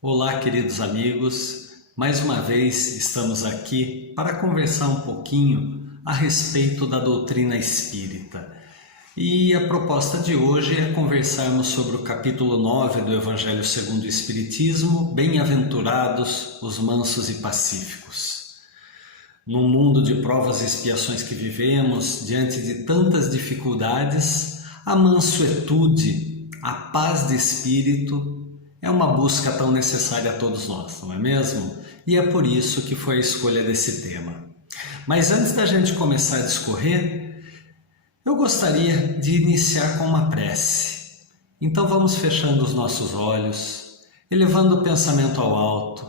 Olá, queridos amigos, mais uma vez estamos aqui para conversar um pouquinho a respeito da doutrina espírita. E a proposta de hoje é conversarmos sobre o capítulo 9 do Evangelho segundo o Espiritismo, Bem-aventurados os mansos e pacíficos. Num mundo de provas e expiações que vivemos, diante de tantas dificuldades, a mansuetude, a paz de espírito é uma busca tão necessária a todos nós, não é mesmo? E é por isso que foi a escolha desse tema. Mas antes da gente começar a discorrer, eu gostaria de iniciar com uma prece. Então vamos fechando os nossos olhos, elevando o pensamento ao alto,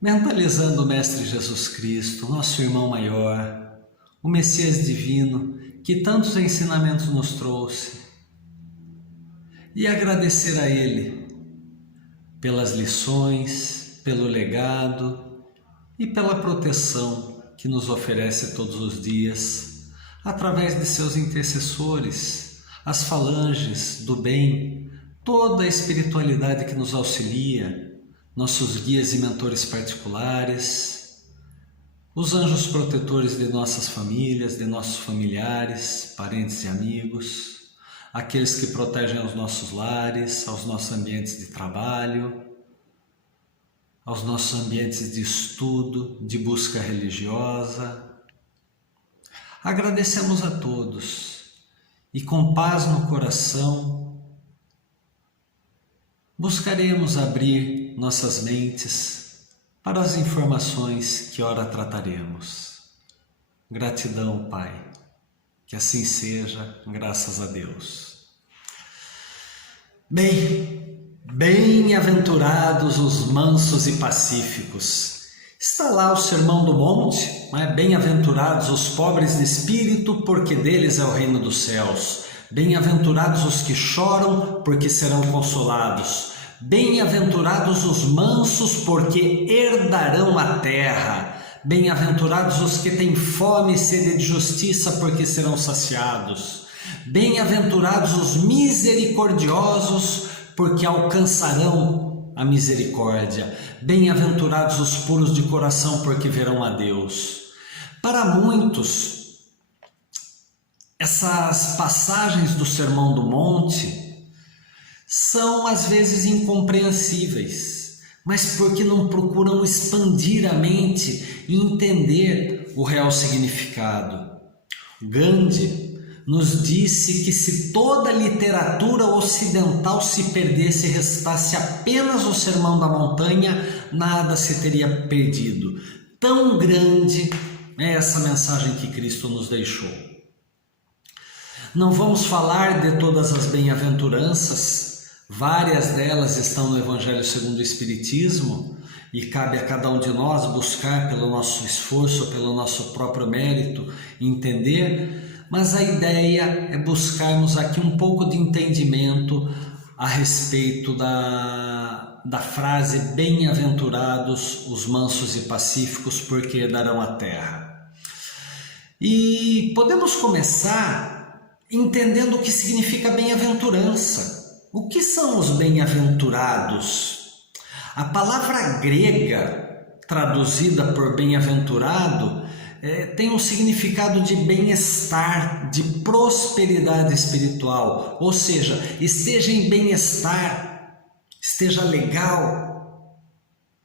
mentalizando o Mestre Jesus Cristo, nosso irmão maior, o Messias divino, que tantos ensinamentos nos trouxe, e agradecer a Ele pelas lições, pelo legado e pela proteção que nos oferece todos os dias, através de seus intercessores, as falanges do bem, toda a espiritualidade que nos auxilia, nossos guias e mentores particulares, os anjos protetores de nossas famílias, de nossos familiares, parentes e amigos, aqueles que protegem os nossos lares, aos nossos ambientes de trabalho, aos nossos ambientes de estudo, de busca religiosa. Agradecemos a todos e com paz no coração buscaremos abrir nossas mentes para as informações que ora trataremos. Gratidão, Pai. Que assim seja, graças a Deus. Bem-aventurados os mansos e pacíficos. Está lá o Sermão do Monte, não é? Bem-aventurados os pobres de espírito, porque deles é o reino dos céus. Bem-aventurados os que choram, porque serão consolados. Bem-aventurados os mansos, porque herdarão a terra. Bem-aventurados os que têm fome e sede de justiça, porque serão saciados. Bem-aventurados os misericordiosos, porque alcançarão a misericórdia. Bem-aventurados os puros de coração, porque verão a Deus. Para muitos, essas passagens do Sermão do Monte são às vezes incompreensíveis, mas porque não procuram expandir a mente e entender o real significado. Gandhi nos disse que se toda a literatura ocidental se perdesse e restasse apenas o Sermão da Montanha, nada se teria perdido. Tão grande é essa mensagem que Cristo nos deixou. Não vamos falar de todas as bem-aventuranças, várias delas estão no Evangelho segundo o Espiritismo e cabe a cada um de nós buscar pelo nosso esforço, pelo nosso próprio mérito, entender, mas a ideia é buscarmos aqui um pouco de entendimento a respeito da frase bem-aventurados os mansos e pacíficos, porque herdarão a terra. E podemos começar entendendo o que significa bem-aventurança. O que são os bem-aventurados? A palavra grega, traduzida por bem-aventurado, tem um significado de bem-estar, de prosperidade espiritual. Ou seja, esteja em bem-estar, esteja legal,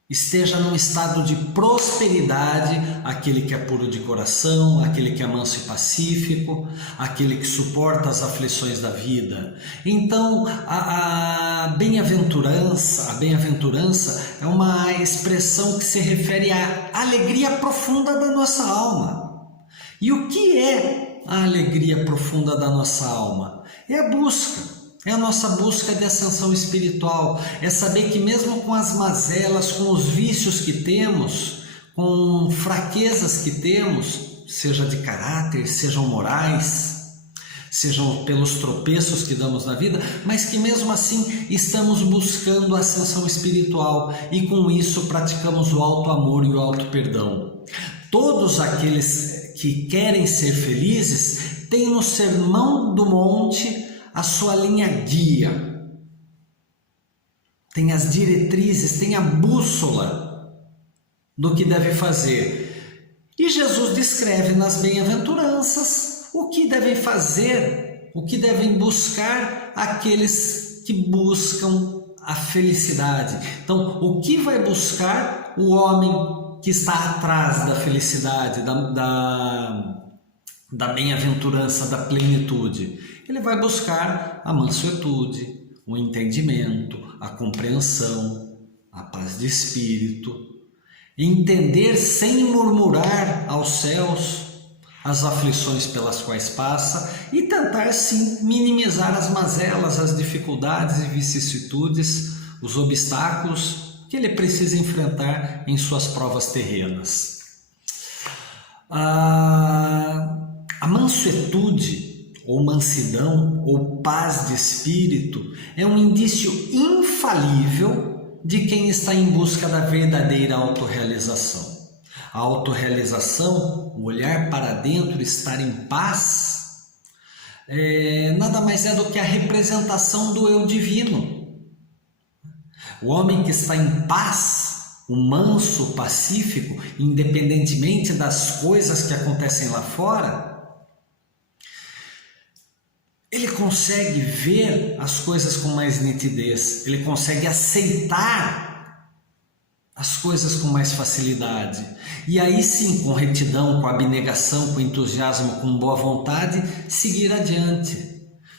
esteja num estado de prosperidade, aquele que é puro de coração, aquele que é manso e pacífico, aquele que suporta as aflições da vida. Então, a bem-aventurança é uma expressão que se refere à alegria profunda da nossa alma. E o que é a alegria profunda da nossa alma? É a busca. É a nossa busca de ascensão espiritual, é saber que mesmo com as mazelas, com os vícios que temos, com fraquezas que temos, seja de caráter, sejam morais, sejam pelos tropeços que damos na vida, mas que mesmo assim estamos buscando a ascensão espiritual e com isso praticamos o auto-amor e o auto-perdão. Todos aqueles que querem ser felizes têm no Sermão do Monte a sua linha guia, tem as diretrizes, tem a bússola do que deve fazer. E Jesus descreve nas bem-aventuranças o que devem fazer, o que devem buscar aqueles que buscam a felicidade. Então, o que vai buscar o homem que está atrás da felicidade, da bem-aventurança, da plenitude? Ele vai buscar a mansuetude, o entendimento, a compreensão, a paz de espírito, entender sem murmurar aos céus as aflições pelas quais passa e tentar sim minimizar as mazelas, as dificuldades e vicissitudes, os obstáculos que ele precisa enfrentar em suas provas terrenas. A mansuetude, ou mansidão, ou paz de espírito é um indício infalível de quem está em busca da verdadeira autorrealização. A autorrealização, o olhar para dentro, estar em paz, nada mais é do que a representação do eu divino. O homem que está em paz, o manso, o pacífico, independentemente das coisas que acontecem lá fora, ele consegue ver as coisas com mais nitidez, ele consegue aceitar as coisas com mais facilidade. E aí sim, com retidão, com abnegação, com entusiasmo, com boa vontade, seguir adiante.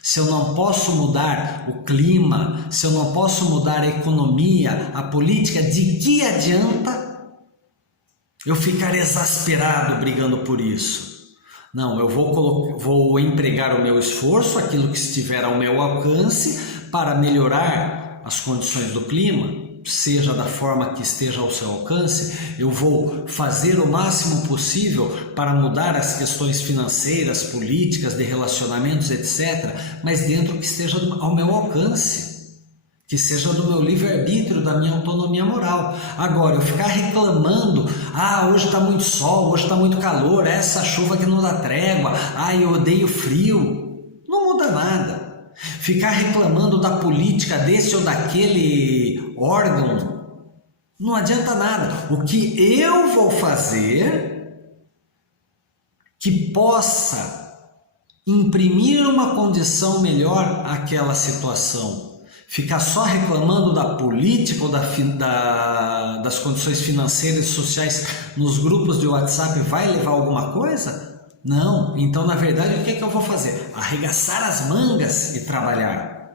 Se eu não posso mudar o clima, se eu não posso mudar a economia, a política, de que adianta eu ficar exasperado brigando por isso? Não, eu vou empregar o meu esforço, aquilo que estiver ao meu alcance, para melhorar as condições do clima, seja da forma que esteja ao seu alcance. Eu vou fazer o máximo possível para mudar as questões financeiras, políticas, de relacionamentos, etc., mas dentro que esteja ao meu alcance, que seja do meu livre-arbítrio, da minha autonomia moral. Agora, eu ficar reclamando, hoje está muito sol, hoje está muito calor, essa chuva que não dá trégua, eu odeio frio, não muda nada. Ficar reclamando da política desse ou daquele órgão não adianta nada. O que eu vou fazer que possa imprimir uma condição melhor àquela situação? Ficar só reclamando da política ou das condições financeiras e sociais nos grupos de WhatsApp vai levar alguma coisa? Não. Então, na verdade, o que é que eu vou fazer? Arregaçar as mangas e trabalhar.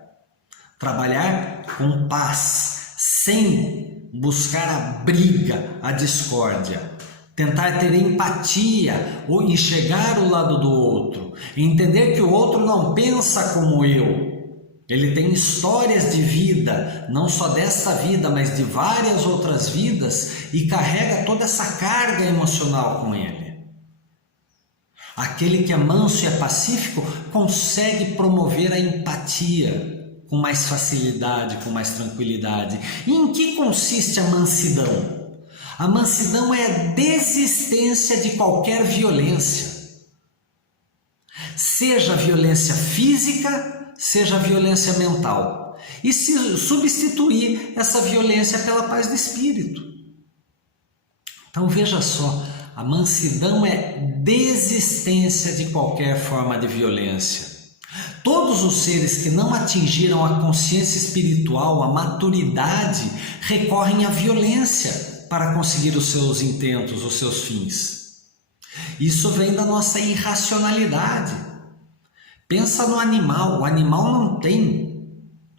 Trabalhar com paz, sem buscar a briga, a discórdia. Tentar ter empatia ou enxergar o lado do outro. Entender que o outro não pensa como eu. Ele tem histórias de vida, não só desta vida, mas de várias outras vidas, e carrega toda essa carga emocional com ele. Aquele que é manso e é pacífico consegue promover a empatia com mais facilidade, com mais tranquilidade. E em que consiste a mansidão? A mansidão é a desistência de qualquer violência. Seja violência física, seja violência mental. E se substituir essa violência pela paz do espírito. Então veja só, a mansidão é desistência de qualquer forma de violência. Todos os seres que não atingiram a consciência espiritual, a maturidade, recorrem à violência para conseguir os seus intentos, os seus fins. Isso vem da nossa irracionalidade. Pensa no animal. O animal não tem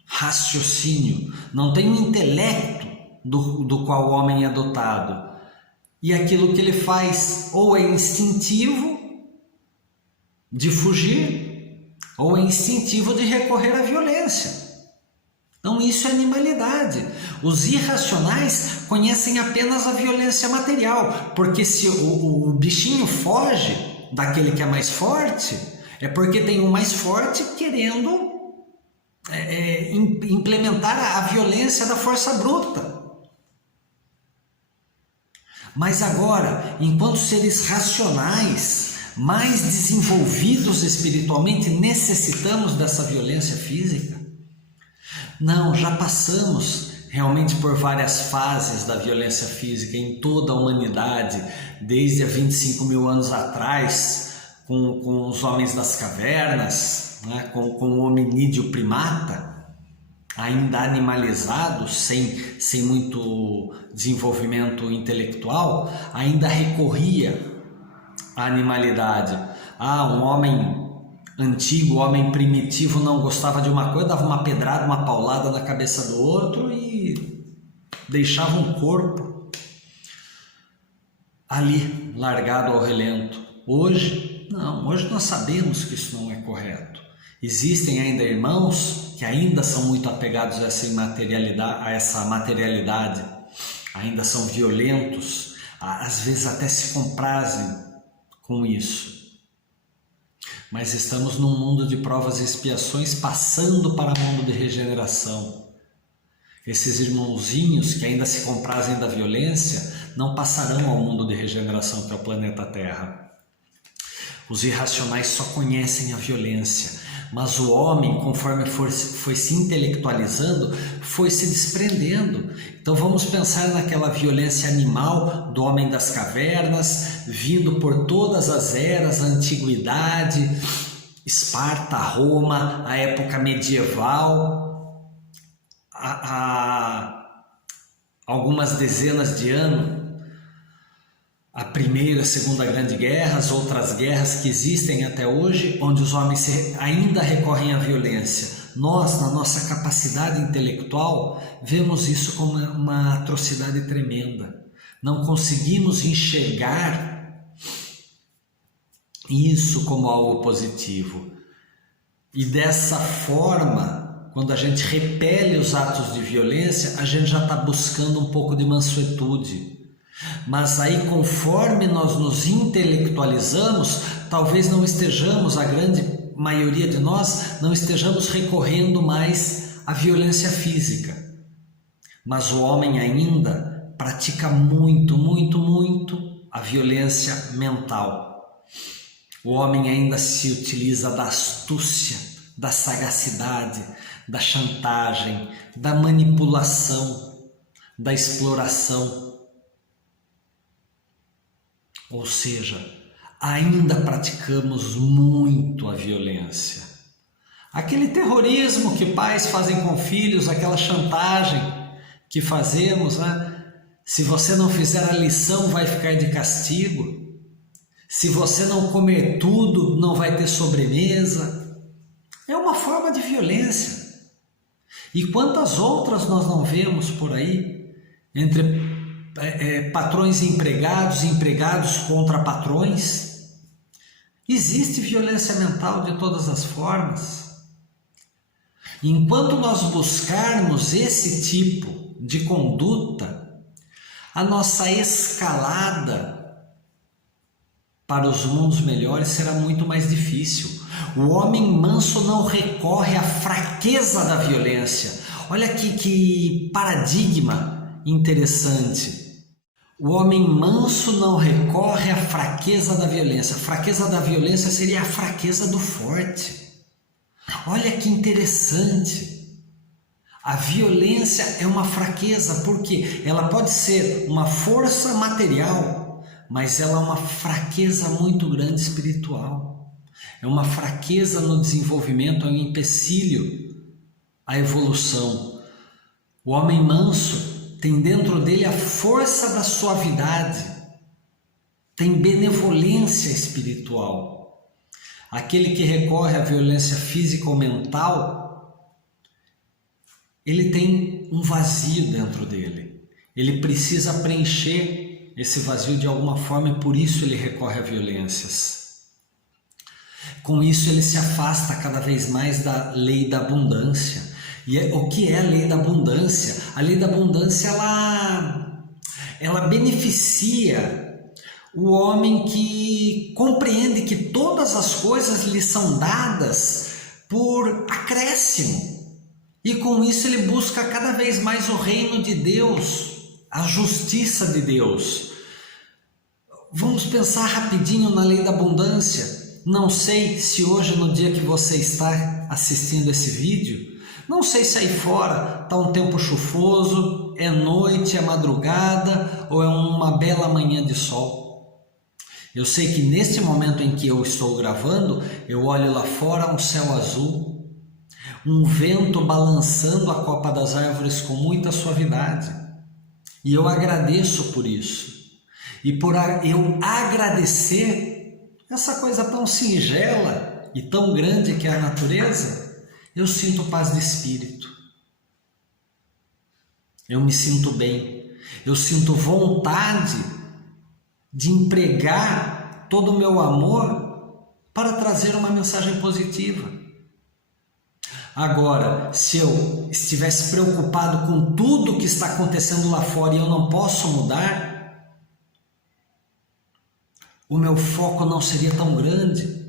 raciocínio, não tem o intelecto do qual o homem é dotado. E aquilo que ele faz ou é instintivo de fugir, ou é instintivo de recorrer à violência. Então isso é animalidade. Os irracionais conhecem apenas a violência material, porque se o bichinho foge daquele que é mais forte, É porque tem um mais forte querendo implementar a violência da força bruta. Mas agora, enquanto seres racionais, mais desenvolvidos espiritualmente, necessitamos dessa violência física? Não, já passamos realmente por várias fases da violência física em toda a humanidade, desde há 25 mil anos atrás, com os homens das cavernas, né, com o hominídeo primata, ainda animalizado, sem muito desenvolvimento intelectual, ainda recorria à animalidade. Um homem antigo, homem primitivo não gostava de uma coisa, dava uma pedrada, uma paulada na cabeça do outro e deixava um corpo ali, largado ao relento. Hoje, não, hoje nós sabemos que isso não é correto. Existem ainda irmãos que ainda são muito apegados a essa materialidade, ainda são violentos, às vezes até se comprazem com isso. Mas estamos num mundo de provas e expiações, passando para um mundo de regeneração. Esses irmãozinhos que ainda se comprazem da violência não passarão ao mundo de regeneração, que é o planeta Terra. Os irracionais só conhecem a violência, mas o homem, conforme foi se intelectualizando, foi se desprendendo. Então vamos pensar naquela violência animal do homem das cavernas, vindo por todas as eras, a antiguidade, Esparta, Roma, a época medieval, há algumas dezenas de anos, a Primeira, a Segunda Grande Guerra, as outras guerras que existem até hoje, onde os homens ainda recorrem à violência. Nós, na nossa capacidade intelectual, vemos isso como uma atrocidade tremenda. Não conseguimos enxergar isso como algo positivo. E dessa forma, quando a gente repele os atos de violência, a gente já está buscando um pouco de mansuetude. Mas aí, conforme nós nos intelectualizamos, talvez não estejamos, a grande maioria de nós, não estejamos recorrendo mais à violência física. Mas o homem ainda pratica muito a violência mental. O homem ainda se utiliza da astúcia, da sagacidade, da chantagem, da manipulação, da exploração. Ou seja, ainda praticamos muito a violência. Aquele terrorismo que pais fazem com filhos, aquela chantagem que fazemos, né? Se você não fizer a lição, vai ficar de castigo. Se você não comer tudo, não vai ter sobremesa. É uma forma de violência. E quantas outras nós não vemos por aí, entre patrões e empregados, empregados contra patrões? Existe violência mental de todas as formas. Enquanto nós buscarmos esse tipo de conduta, a nossa escalada para os mundos melhores será muito mais difícil. O homem manso não recorre à fraqueza da violência. Olha que paradigma interessante. O homem manso não recorre à fraqueza da violência. A fraqueza da violência seria a fraqueza do forte. Olha que interessante. A violência é uma fraqueza, porque ela pode ser uma força material, mas ela é uma fraqueza muito grande espiritual. É uma fraqueza no desenvolvimento, é um empecilho à evolução. O homem manso tem dentro dele a força da suavidade, tem benevolência espiritual. Aquele que recorre à violência física ou mental, ele tem um vazio dentro dele. Ele precisa preencher esse vazio de alguma forma e por isso ele recorre a violências. Com isso ele se afasta cada vez mais da lei da abundância. E o que é a lei da abundância? A lei da abundância ela beneficia o homem que compreende que todas as coisas lhe são dadas por acréscimo. E com isso ele busca cada vez mais o reino de Deus, a justiça de Deus. Vamos pensar rapidinho na lei da abundância. Não sei se hoje, no dia que você está assistindo esse vídeo, não sei se aí fora está um tempo chuvoso, é noite, é madrugada ou é uma bela manhã de sol. Eu sei que neste momento em que eu estou gravando, eu olho lá fora um céu azul, um vento balançando a copa das árvores com muita suavidade. E eu agradeço por isso. E por eu agradecer essa coisa tão singela e tão grande que é a natureza, eu sinto paz de espírito. Eu me sinto bem. Eu sinto vontade de empregar todo o meu amor para trazer uma mensagem positiva. Agora, se eu estivesse preocupado com tudo que está acontecendo lá fora e eu não posso mudar, o meu foco não seria tão grande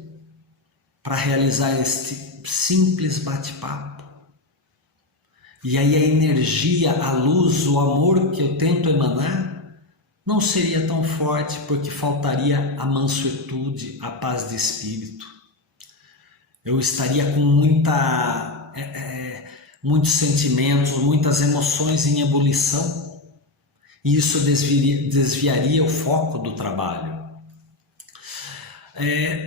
para realizar este simples bate-papo. E aí a energia, a luz, o amor que eu tento emanar não seria tão forte, porque faltaria a mansuetude, a paz de espírito. Eu estaria com muitos sentimentos, muitas emoções em ebulição, e isso desviaria o foco do trabalho.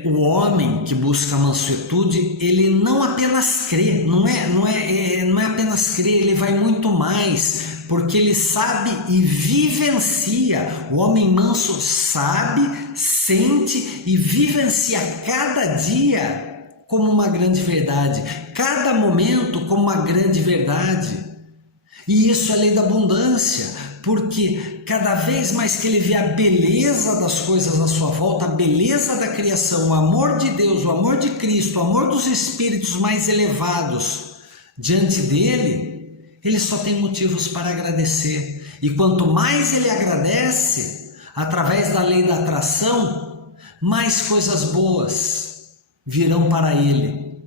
O homem que busca a mansuetude, ele não apenas crê, não é apenas crer, ele vai muito mais, porque ele sabe e vivencia. O homem manso sabe, sente e vivencia cada dia como uma grande verdade, cada momento como uma grande verdade. E isso é a lei da abundância, porque cada vez mais que ele vê a beleza das coisas à sua volta, a beleza da criação, o amor de Deus, o amor de Cristo, o amor dos espíritos mais elevados diante dele, ele só tem motivos para agradecer. E quanto mais ele agradece, através da lei da atração, mais coisas boas virão para ele.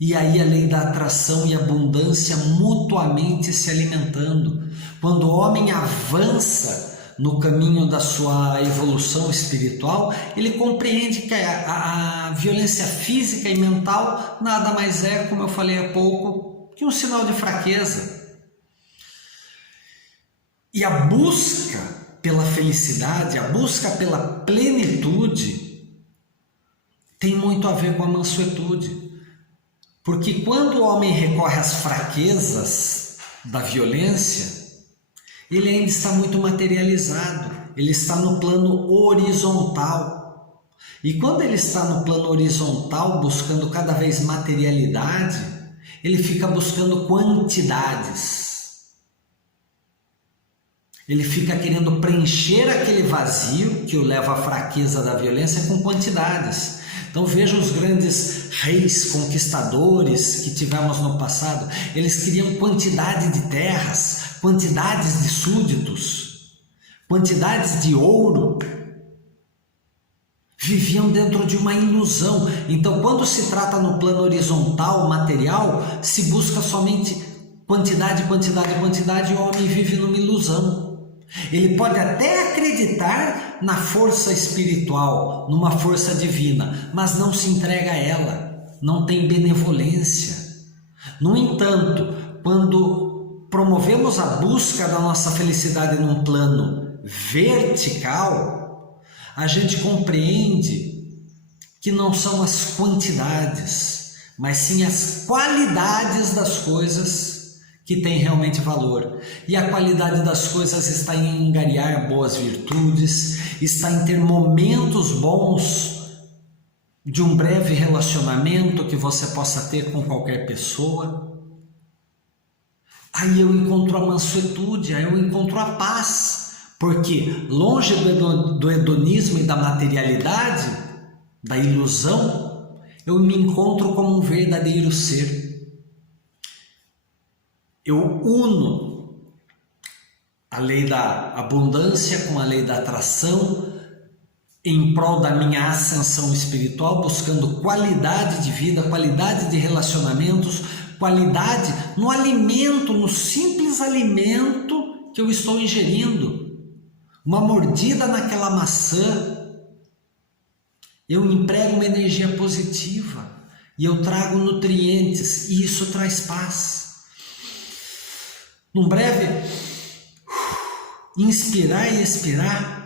E aí a lei da atração e abundância mutuamente se alimentando. Quando o homem avança no caminho da sua evolução espiritual, ele compreende que a violência física e mental nada mais é, como eu falei há pouco, que um sinal de fraqueza. E a busca pela felicidade, a busca pela plenitude, tem muito a ver com a mansuetude. Porque quando o homem recorre às fraquezas da violência, ele ainda está muito materializado, ele está no plano horizontal. E quando ele está no plano horizontal, buscando cada vez materialidade, ele fica buscando quantidades. Ele fica querendo preencher aquele vazio que o leva à fraqueza da violência com quantidades. Então veja os grandes reis conquistadores que tivemos no passado. Eles queriam quantidade de terras, quantidades de súditos, quantidades de ouro. Viviam dentro de uma ilusão. Então quando se trata no plano horizontal, material, se busca somente quantidade, quantidade, quantidade, e o homem vive numa ilusão. Ele pode até acreditar na força espiritual, numa força divina, mas não se entrega a ela, não tem benevolência. No entanto, quando promovemos a busca da nossa felicidade num plano vertical, a gente compreende que não são as quantidades, mas sim as qualidades das coisas que tem realmente valor. E a qualidade das coisas está em angariar boas virtudes, está em ter momentos bons de um breve relacionamento que você possa ter com qualquer pessoa. Aí eu encontro a mansuetude, aí eu encontro a paz, porque longe do hedonismo e da materialidade, da ilusão, eu me encontro como um verdadeiro ser. Eu uno a lei da abundância com a lei da atração, em prol da minha ascensão espiritual, buscando qualidade de vida, qualidade de relacionamentos, qualidade no alimento, no simples alimento que eu estou ingerindo. Uma mordida naquela maçã, eu emprego uma energia positiva e eu trago nutrientes e isso traz paz. Num breve inspirar e expirar,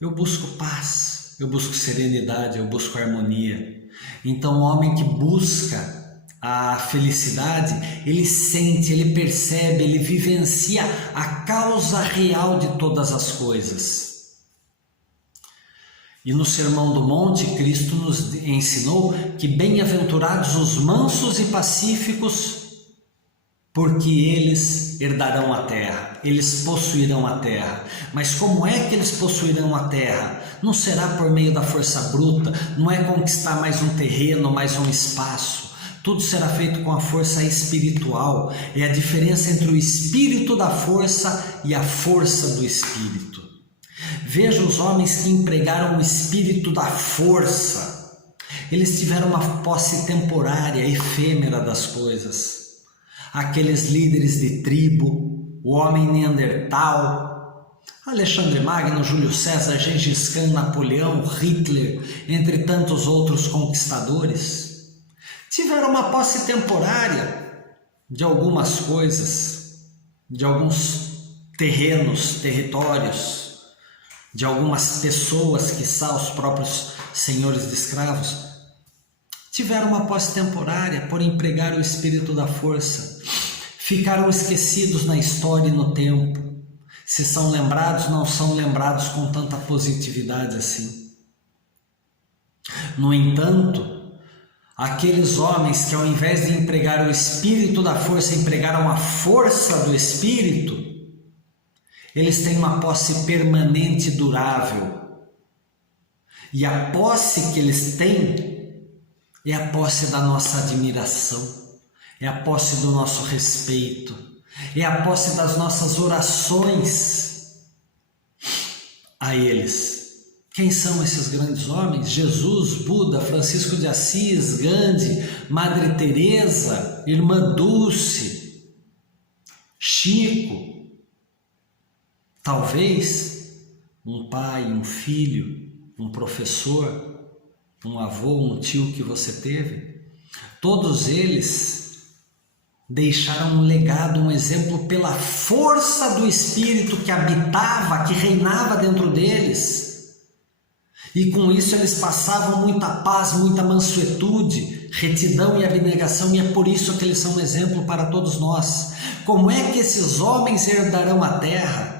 eu busco paz, eu busco serenidade, eu busco harmonia. Então o homem que busca a felicidade, ele sente, ele percebe, ele vivencia a causa real de todas as coisas. E no Sermão do Monte, Cristo nos ensinou que bem-aventurados os mansos e pacíficos, porque eles herdarão a terra, eles possuirão a terra. Mas como é que eles possuirão a terra? Não será por meio da força bruta, não é conquistar mais um terreno, mais um espaço. Tudo será feito com a força espiritual. É a diferença entre o espírito da força e a força do espírito. Veja os homens que empregaram o espírito da força. Eles tiveram uma posse temporária, efêmera das coisas. Aqueles líderes de tribo, o homem Neandertal, Alexandre Magno, Júlio César, Gengis Khan, Napoleão, Hitler, entre tantos outros conquistadores, tiveram uma posse temporária de algumas coisas, de alguns terrenos, territórios, de algumas pessoas, quiçá os próprios senhores de escravos, tiveram uma posse temporária por empregar o espírito da força. Ficaram esquecidos na história e no tempo. Se são lembrados, não são lembrados com tanta positividade assim. No entanto, aqueles homens que ao invés de empregar o espírito da força, empregaram a força do espírito, eles têm uma posse permanente e durável. E a posse que eles têm é a posse da nossa admiração, é a posse do nosso respeito, é a posse das nossas orações a eles. Quem são esses grandes homens? Jesus, Buda, Francisco de Assis, Gandhi, Madre Teresa, Irmã Dulce, Chico. Talvez um pai, um filho, um professor, um avô, um tio que você teve, todos eles deixaram um legado, um exemplo pela força do Espírito que habitava, que reinava dentro deles. E com isso eles passavam muita paz, muita mansuetude, retidão e abnegação, e é por isso que eles são um exemplo para todos nós. Como é que esses homens herdarão a terra?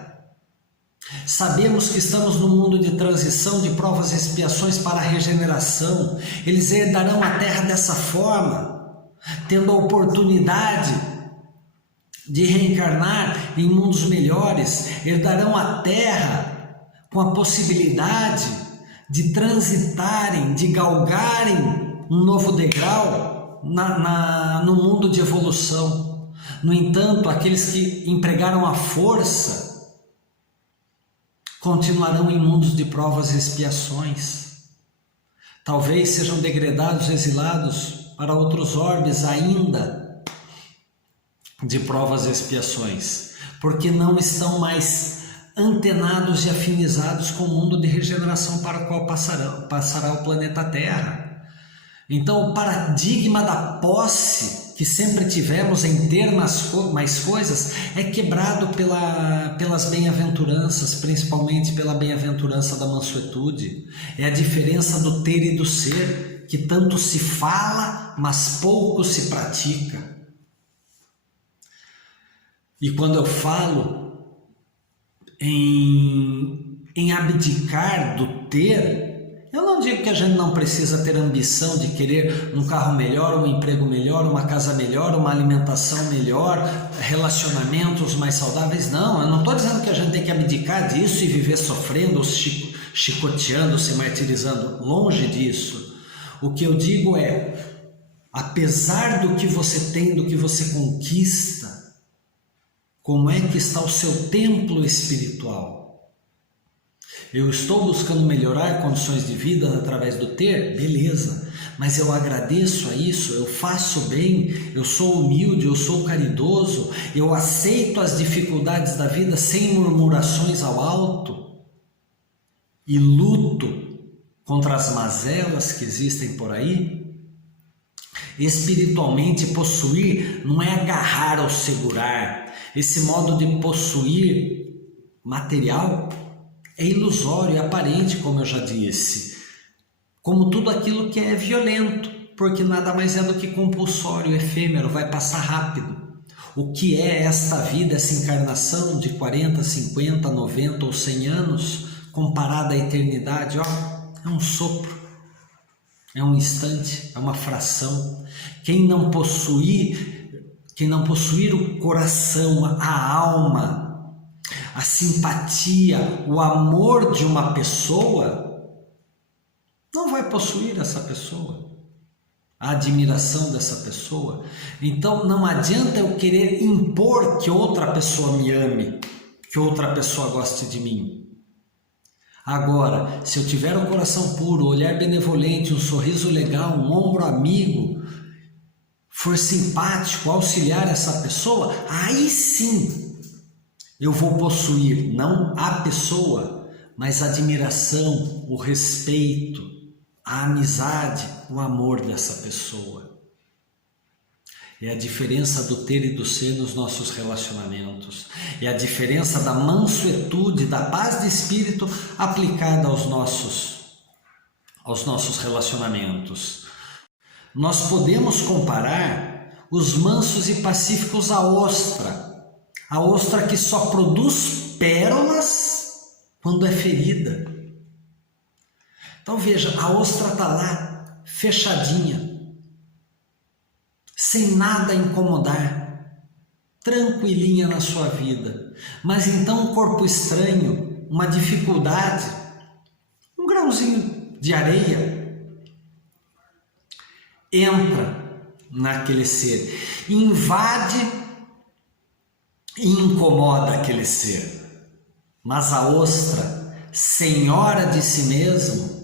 Sabemos que estamos num mundo de transição, de provas e expiações para a regeneração. Eles herdarão a terra dessa forma, tendo a oportunidade de reencarnar em mundos melhores. Herdarão a terra com a possibilidade de transitarem, de galgarem um novo degrau no mundo de evolução. No entanto, aqueles que empregaram a força continuarão em mundos de provas e expiações. Talvez sejam degradados, exilados para outros orbes ainda de provas e expiações, porque não estão mais antenados e afinizados com o mundo de regeneração para o qual passará o planeta Terra. Então o paradigma da posse que sempre tivemos em ter mais coisas é quebrado pelas bem-aventuranças, principalmente pela bem-aventurança da mansuetude. É a diferença do ter e do ser, que tanto se fala, mas pouco se pratica. E quando eu falo em abdicar do ter, eu não digo que a gente não precisa ter ambição de querer um carro melhor, um emprego melhor, uma casa melhor, uma alimentação melhor, relacionamentos mais saudáveis. Não, eu não estou dizendo que a gente tem que abdicar disso e viver sofrendo, chicoteando, se martirizando. Longe disso. O que eu digo é, apesar do que você tem, do que você conquista, como é que está o seu templo espiritual? Eu estou buscando melhorar condições de vida através do ter? Beleza, mas eu agradeço a isso, eu faço bem, eu sou humilde, eu sou caridoso, eu aceito as dificuldades da vida sem murmurações ao alto e luto contra as mazelas que existem por aí. Espiritualmente, possuir não é agarrar ou segurar. Esse modo de possuir material é ilusório, é aparente, como eu já disse. Como tudo aquilo que é violento, porque nada mais é do que compulsório, efêmero, vai passar rápido. O que é esta vida, essa encarnação de 40, 50, 90 ou 100 anos, comparada à eternidade? Ó, é um sopro, é um instante, é uma fração. Quem não possuir o coração, a alma, a simpatia, o amor de uma pessoa, não vai possuir essa pessoa, a admiração dessa pessoa. Então não adianta eu querer impor que outra pessoa me ame, que outra pessoa goste de mim. Agora, se eu tiver um coração puro, um olhar benevolente, um sorriso legal, um ombro amigo, for simpático, auxiliar essa pessoa, aí sim eu vou possuir não a pessoa, mas a admiração, o respeito, a amizade, o amor dessa pessoa. É a diferença do ter e do ser nos nossos relacionamentos. É a diferença da mansuetude, da paz de espírito aplicada aos nossos relacionamentos. Nós podemos comparar os mansos e pacíficos à ostra. A ostra que só produz pérolas quando é ferida. Então veja, a ostra está lá, fechadinha, sem nada a incomodar, tranquilinha na sua vida. Mas então um corpo estranho, uma dificuldade, um grãozinho de areia, entra naquele ser, invade e incomoda aquele ser. Mas a ostra, senhora de si mesma,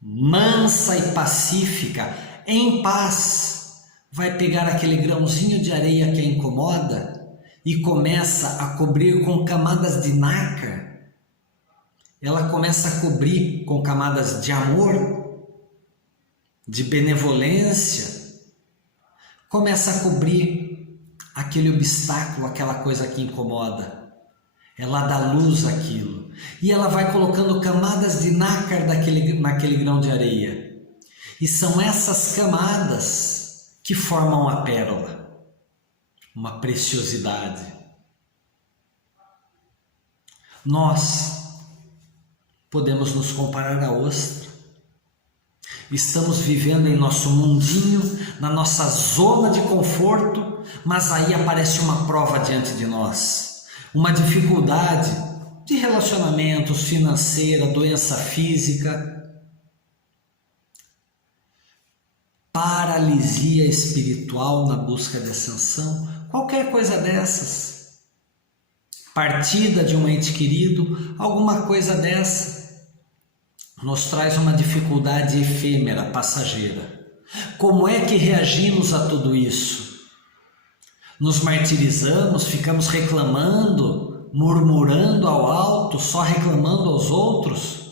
mansa e pacífica, em paz, vai pegar aquele grãozinho de areia que a incomoda e começa a cobrir com camadas de nácar. Ela começa a cobrir com camadas de amor, de benevolência, começa a cobrir aquele obstáculo, aquela coisa que incomoda. Ela dá luz àquilo e ela vai colocando camadas de nácar naquele grão de areia. E são essas camadas que formam a pérola, uma preciosidade. Nós podemos nos comparar à ostra. Estamos vivendo em nosso mundinho, na nossa zona de conforto, mas aí aparece uma prova diante de nós. Uma dificuldade de relacionamentos, financeira, doença física, paralisia espiritual na busca de ascensão, qualquer coisa dessas, partida de um ente querido, alguma coisa dessa, nos traz uma dificuldade efêmera, passageira. Como é que reagimos a tudo isso? Nos martirizamos, ficamos reclamando, murmurando ao alto, só reclamando aos outros?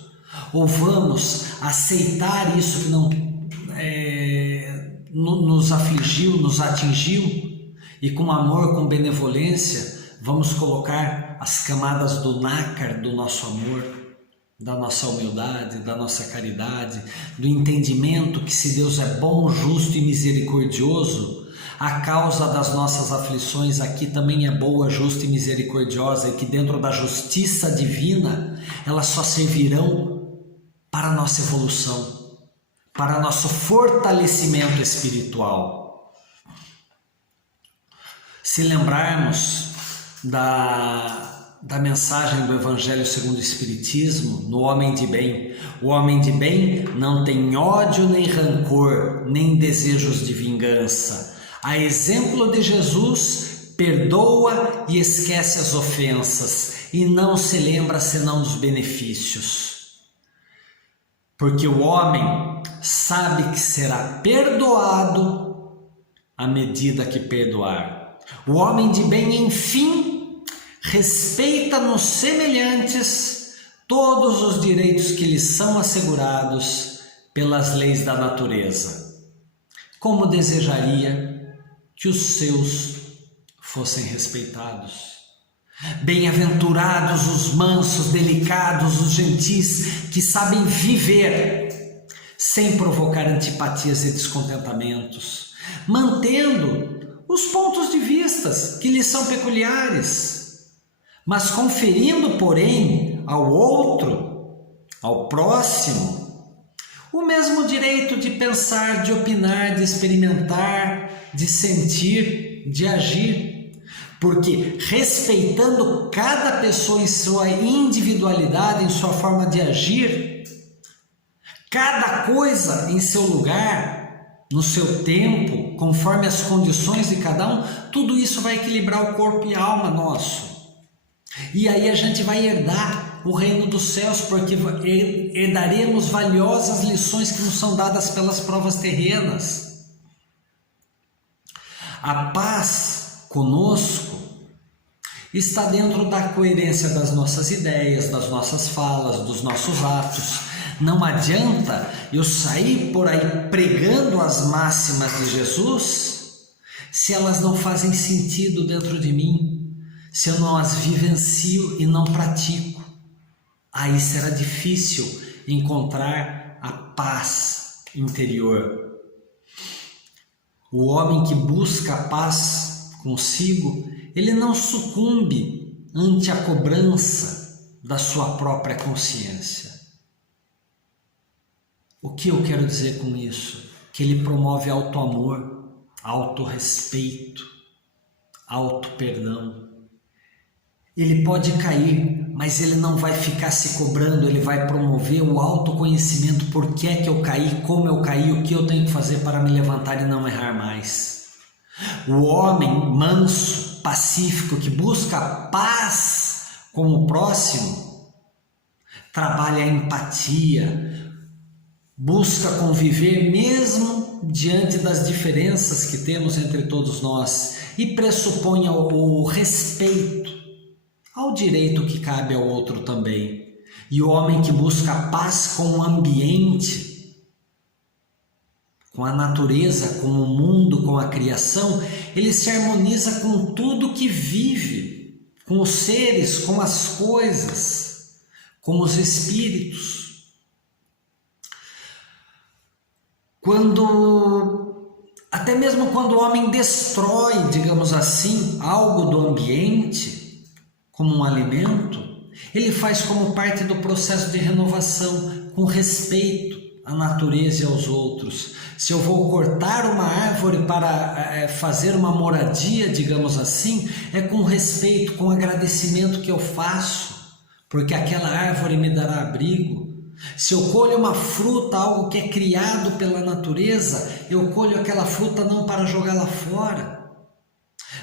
Ou vamos aceitar isso que não nos afligiu, nos atingiu, e com amor, com benevolência, vamos colocar as camadas do nácar do nosso amor, da nossa humildade, da nossa caridade, do entendimento que se Deus é bom, justo e misericordioso, a causa das nossas aflições aqui também é boa, justa e misericordiosa, e que dentro da justiça divina elas só servirão para a nossa evolução, para nosso fortalecimento espiritual. Se lembrarmos da mensagem do Evangelho segundo o Espiritismo, no homem de bem, o homem de bem não tem ódio nem rancor, nem desejos de vingança. A exemplo de Jesus, perdoa e esquece as ofensas, e não se lembra senão dos benefícios. Porque o homem sabe que será perdoado à medida que perdoar. O homem de bem, enfim, respeita nos semelhantes todos os direitos que lhe são assegurados pelas leis da natureza, como desejaria que os seus fossem respeitados. Bem-aventurados os mansos, delicados, os gentis, que sabem viver sem provocar antipatias e descontentamentos, mantendo os pontos de vista que lhes são peculiares, mas conferindo, porém, ao outro, ao próximo, o mesmo direito de pensar, de opinar, de experimentar, de sentir, de agir. Porque respeitando cada pessoa em sua individualidade, em sua forma de agir, cada coisa em seu lugar, no seu tempo, conforme as condições de cada um, tudo isso vai equilibrar o corpo e a alma nosso. E aí a gente vai herdar o reino dos céus, porque herdaremos valiosas lições que nos são dadas pelas provas terrenas. A paz conosco está dentro da coerência das nossas ideias, das nossas falas, dos nossos atos. Não adianta eu sair por aí pregando as máximas de Jesus se elas não fazem sentido dentro de mim, se eu não as vivencio e não pratico. Aí será difícil encontrar a paz interior. O homem que busca a paz consigo, ele não sucumbe ante a cobrança da sua própria consciência. O que eu quero dizer com isso? Que ele promove auto-amor, auto-respeito, auto-perdão. Ele pode cair, mas ele não vai ficar se cobrando, ele vai promover o autoconhecimento. Por que é que eu caí, como eu caí, o que eu tenho que fazer para me levantar e não errar mais. O homem manso, pacífico, que busca a paz com o próximo, trabalha a empatia, busca conviver mesmo diante das diferenças que temos entre todos nós e pressupõe o respeito ao direito que cabe ao outro também. E o homem que busca a paz com o ambiente, com a natureza, com o mundo, com a criação, ele se harmoniza com tudo que vive, com os seres, com as coisas, com os espíritos. Até mesmo quando o homem destrói, digamos assim, algo do ambiente, como um alimento, ele faz como parte do processo de renovação, com respeito à natureza e aos outros. Se eu vou cortar uma árvore para fazer uma moradia, digamos assim, é com respeito, com agradecimento que eu faço, porque aquela árvore me dará abrigo. Se eu colho uma fruta, algo que é criado pela natureza, eu colho aquela fruta não para jogá-la fora,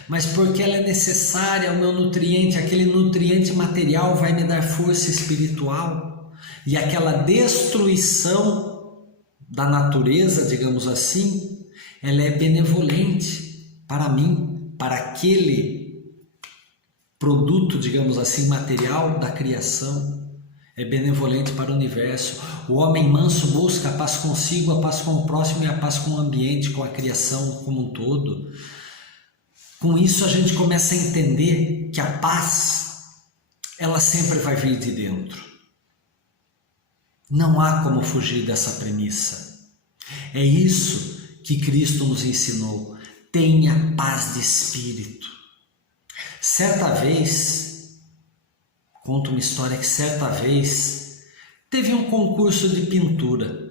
mas porque ela é necessária ao meu nutriente, aquele nutriente material vai me dar força espiritual. E aquela destruição da natureza, digamos assim, ela é benevolente para mim, para aquele produto, digamos assim, material da criação, é benevolente para o universo. O homem manso busca a paz consigo, a paz com o próximo e a paz com o ambiente, com a criação como um todo. Com isso a gente começa a entender que a paz, ela sempre vai vir de dentro. Não há como fugir dessa premissa. É isso que Cristo nos ensinou. Tenha paz de espírito. Certa vez, conto uma história que certa vez teve um concurso de pintura.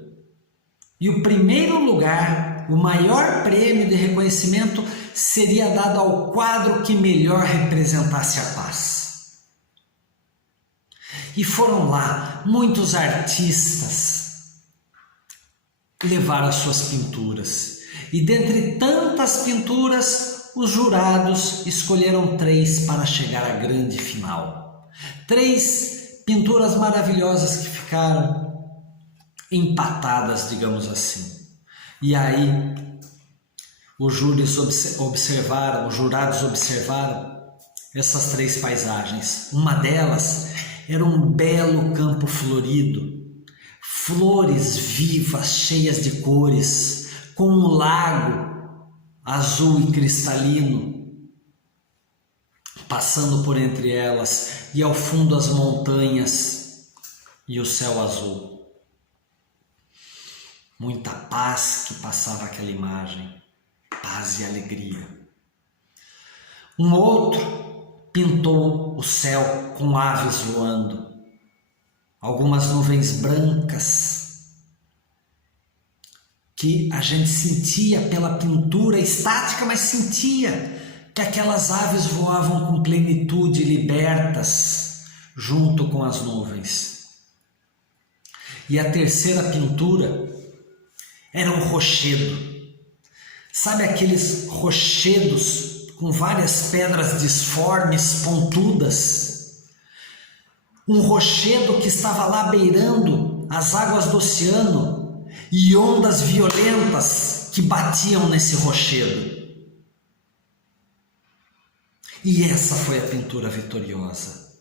E o primeiro lugar, o maior prêmio de reconhecimento, seria dado ao quadro que melhor representasse a paz. E foram lá muitos artistas levar as suas pinturas. E dentre tantas pinturas, os jurados escolheram 3 para chegar à grande final. 3 pinturas maravilhosas que ficaram empatadas, digamos assim. E aí os jurados observaram essas 3 paisagens. Uma delas era um belo campo florido, flores vivas, cheias de cores, com um lago azul e cristalino passando por entre elas, e ao fundo as montanhas e o céu azul. Muita paz que passava aquela imagem, paz e alegria. Um outro pintou o céu com aves voando, algumas nuvens brancas, que a gente sentia pela pintura estática, mas sentia que aquelas aves voavam com plenitude, libertas, junto com as nuvens. E a terceira pintura era um rochedo. Sabe aqueles rochedos com várias pedras disformes, pontudas? Um rochedo que estava lá beirando as águas do oceano, e ondas violentas que batiam nesse rochedo. E essa foi a pintura vitoriosa.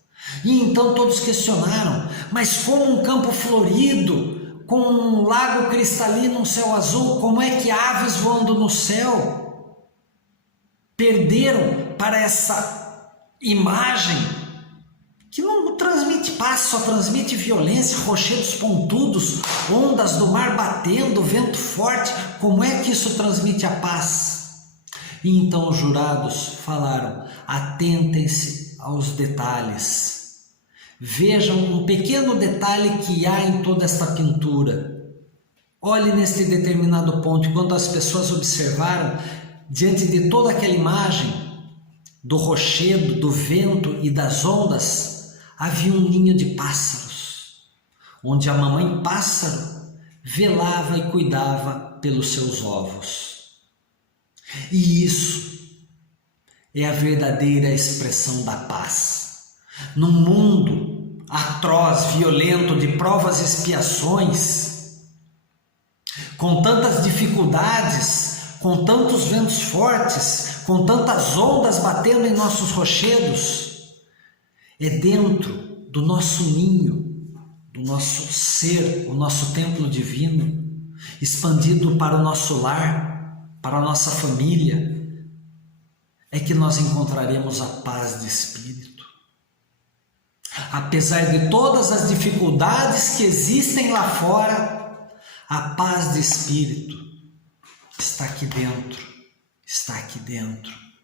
E então todos questionaram, mas como um campo florido, com um lago cristalino, um céu azul, como é que aves voando no céu perderam para essa imagem que não transmite paz, só transmite violência, rochedos pontudos, ondas do mar batendo, vento forte? Como é que isso transmite a paz? E então os jurados falaram, atentem-se aos detalhes. Vejam um pequeno detalhe que há em toda esta pintura. Olhe neste determinado ponto, enquanto as pessoas observaram, diante de toda aquela imagem, do rochedo, do vento e das ondas, havia um ninho de pássaros, onde a mamãe pássaro velava e cuidava pelos seus ovos. E isso é a verdadeira expressão da paz. Num mundo atroz, violento, de provas e expiações, com tantas dificuldades, com tantos ventos fortes, com tantas ondas batendo em nossos rochedos, é dentro do nosso ninho, do nosso ser, o nosso templo divino, expandido para o nosso lar, para a nossa família, é que nós encontraremos a paz de espírito. Apesar de todas as dificuldades que existem lá fora, a paz de espírito está aqui dentro,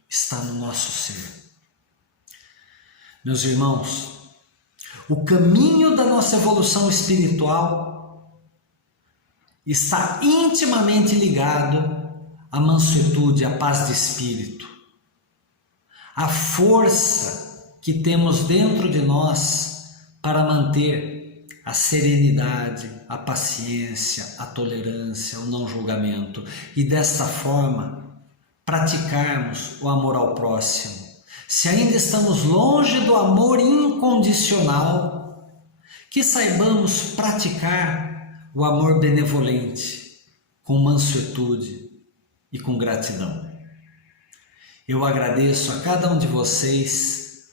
está no nosso ser. Meus irmãos, o caminho da nossa evolução espiritual está intimamente ligado à mansuetude, à paz de espírito. A força que temos dentro de nós para manter a serenidade, a paciência, a tolerância, o não julgamento e desta forma praticarmos o amor ao próximo. Se ainda estamos longe do amor incondicional, que saibamos praticar o amor benevolente, com mansuetude e com gratidão. Eu agradeço a cada um de vocês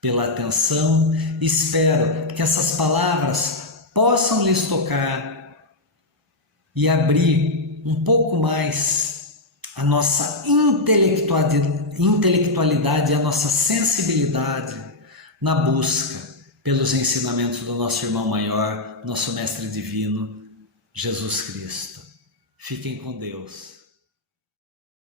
pela atenção e espero que essas palavras possam lhes tocar e abrir um pouco mais a nossa intelectualidade, a nossa sensibilidade na busca pelos ensinamentos do nosso irmão maior, nosso Mestre Divino, Jesus Cristo. Fiquem com Deus.